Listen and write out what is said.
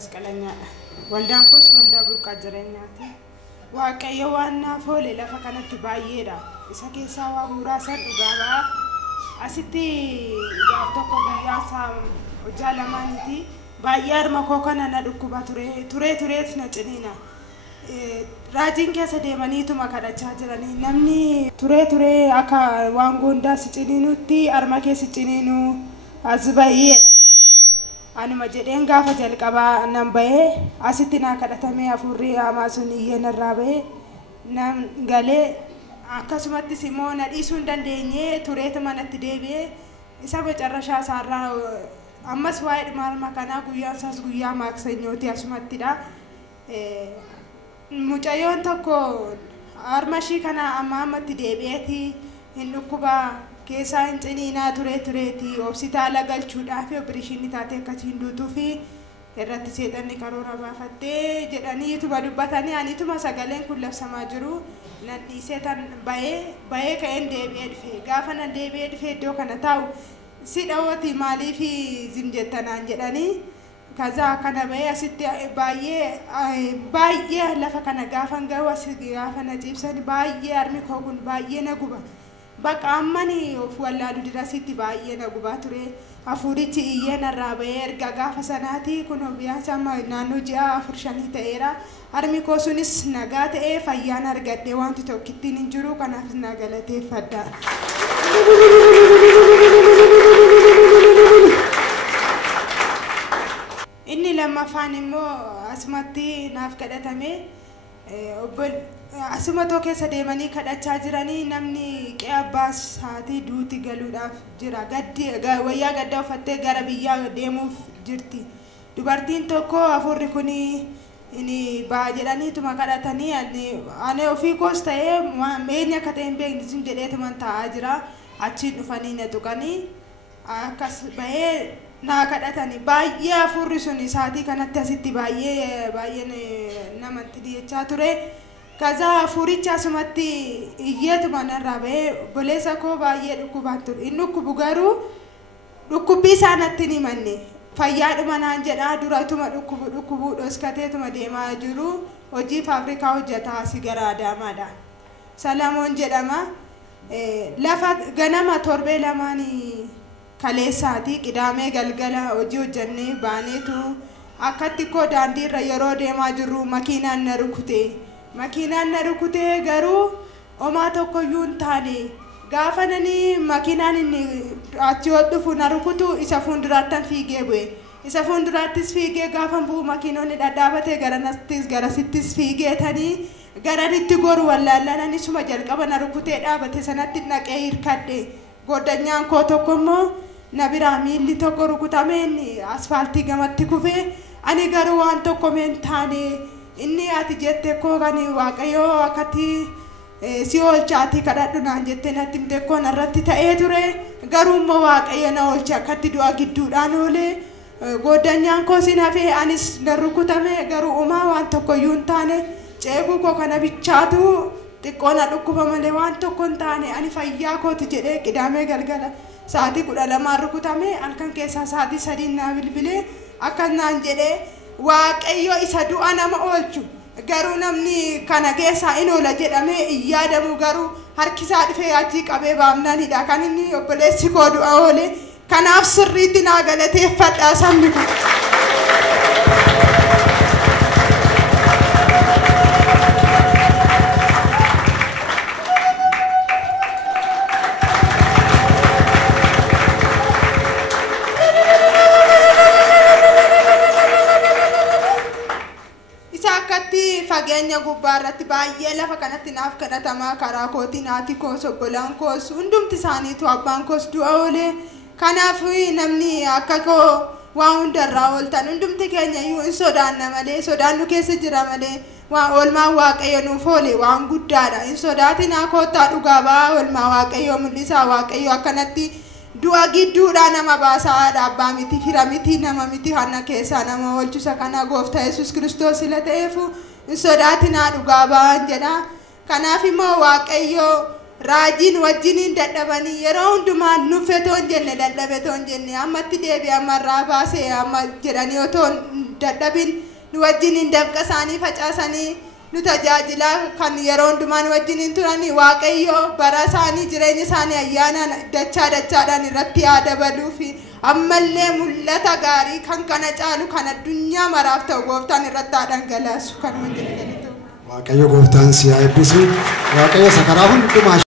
masqalanya waldaan kos waldaa burqaa jireenyaati waaqayyo waan naafole lafa kanatti baay'eedha isa keessaa waa muraasa dhugaaba asitti gaaf tokko guyyaa isaa hojjaa lamaaniiti baay'ee arma koo kana na dhukkuba tureet na ciniina raajiin keessa deemaniituma kadhachaa jiranii namni ture akka waan gondaa si ciniinutti arma keessa ciniinu as baay'ee anuma jedheen gaafa jalqabaa nan ba'ee asitti naa kadhatamee afurrii hamaa sun iyyeen irraa ba'ee nan galee akkasumattis immoo na dhiisuu hin dandeenye tureetuma natti deebi'ee isa bocarrashaa isaarraa ammas waa'ee dhimma kanaa guyyaan isaas guyyaa maaksanyooti asumattidha. Mucayyoon tokko armashii kana ammatti deebi'eeti hin dhukkubaa keessaa hin ciniinaa tureeti hospitaala galchuudhaaf opereeshinii taatee akkasiin duutuufi irratti seexanni karoora baafattee jedhaniituma dubbatanii anituma sagaleen kun labsamaa jiru nan dhiisee tan ba'ee ka'een deebi'ee dhufe gaafa nan deebi'ee dhufe iddoo kana taa'u si dhawooti maaliif zimjettanaan jedhanii kaza kana ba'ee asitti baay'ee lafa kana gaafan ga'u asitti gaafa na ciibsan baay'ee armi koo kun baay'ee na guba bakka ammani of wallaadu dirasitti baay'ee na gubaa ture afurichi iyyeen irraa ba'ee erga gaafa sanaati kun obbiyaasa naannoo ji'a 4-5 ta'eera armi koo sunis nagaa ta'ee fayyaan argadhee wanti tokkittiin hin jiru kanaaf na galateeffadha. Inni lammaffaan immoo asumatti naaf kadhatame asuma tokko keessa deemanii kadhachaa jiranii namni qe'ee abbaas haati duuti galuudhaaf jira wayyaa gaddaa uffattee gara biyyaa deemuuf jirti dubartiin tokko afurri kuni inni baa jedhaniituma kadhatanii ani ofii koos ta'ee meenya akka ta'e hin beekne jedheetuman taa'aa jira achiin dhufanii na tuqanii akkas bahee naa kadhatanii baay'ee afurri sun isaatii kanatti asitti baay'ee namatti dhiyeechaa ture. Kaza furicha asumatti iyyeetuma narraa ba'ee boleessa koo baay'ee dhukkubaa ture inni dhukkubu garuu dhukkubbii isaanatti hin himanne fayyaadhuma naan jedhaa duratuma dhukkubuu dhoskateetuma deemaa jiru hojii faabirikaa hojjetaa sigara Adaamaadha. Salamoon jedhama lafa ganama torbee lamaanii kaleessaati qidaamee galgala hojii hojjannee baaneetu akkatti koo daandiirra yeroo deemaa jirru makiinaan na rukute. Makiinaan na rukutee garuu homaa tokkoyyuu hin taane gaafa nani makiinaan inni achi dhufu na rukutu isa fuulduraattan fiigee bu'e isa fuulduraattis fiigee gaafa bu'u makiinonni dhadhaabatee garasittis fiigeetanii garanitti goru wallaallanani suma jalqaba na rukutee dhaabate sanatti naqee hirkadhe goddanyaan koo tokko immoo na biraa miilli tokko rukutameen asfaaltii gamatti kufee ani garuu waan tokko meen taane inni ati jette koo gani waaqayyo akkati si oolchaati kadhadhu naan jette natti himte koo narratti ta'ee ture garuu immoo waaqayyo na oolche akkatti du'a gidduudhaan oolee goddanyaan koo sin hafee anis na rukutame garuu umaa waan tokkoyyuu hin taane ceekuu koo kana bichaatu xiqqoo na dhukkuba malee waan tokko hin taane ani fayyaa kooti jedhee qidaamee galgala sa'aatii 12 rukutame halkan keessaa sa'aatii 3 naa bilbilee akkas naan jedhee waaqayyo isa du'a nama oolchu garuu namni kana keessaa in oola jedhamee yaadamu garuu harkisaa dhufee achii qabee baamnaanidha kan inni obboleessi koo du'a oole kanaaf sirriitti naa galateeffadha sabni kun. Fageenya gubbaarratti baay'ee lafa kanatti naaf kadhatamaa karaa kootii naati koos obbolaan koos hundumti isaaniitu abbaan koos du'a oolee kanaaf namni akka koo waan hundarraa ooltan hundumti keenya iyyuu hin sodaanna malee sodaannu keessa jira malee waan oolmaan waaqayyo nuuf oole waan guddaadha hin sodaatinaa koottaa dhugaa ba'aa oolmaa waaqayyo mul'isaa waaqayyo akkanatti du'a gidduudhaa nama baasaadha abbaa miti fira miti nama miti hanna keessaa nama oolchusa kana gooftaa Yesuus Kiristoos ila ta'eefu sodaatinaa dhugaa ba'aan jedha kanaaf immoo waaqayyo raajiin wajjiniin dadhabanii yeroo hundumaa nuffetoon jenne dadhabetoon jenne ammatti deebi'ee ammarraa baasee amma jedhanii otoo dadhabin nu wajjiniin dabqa isaanii facaasanii nu tajaajilaa kan yeroo hundumaa nu wajjiniin turanii waaqayyo bara isaanii jireenya isaanii ayyaanaan dachaadhaan irratti haa dabaluu fi ammallee mul'ata gaarii kan kana caalu kan addunyaa maraaf ta'u gooftaan irratti haa dhangalaasu kan manjilgalatu. waaqayyo gooftaan si haa eebbisu waaqayyo sakaraa hundumaa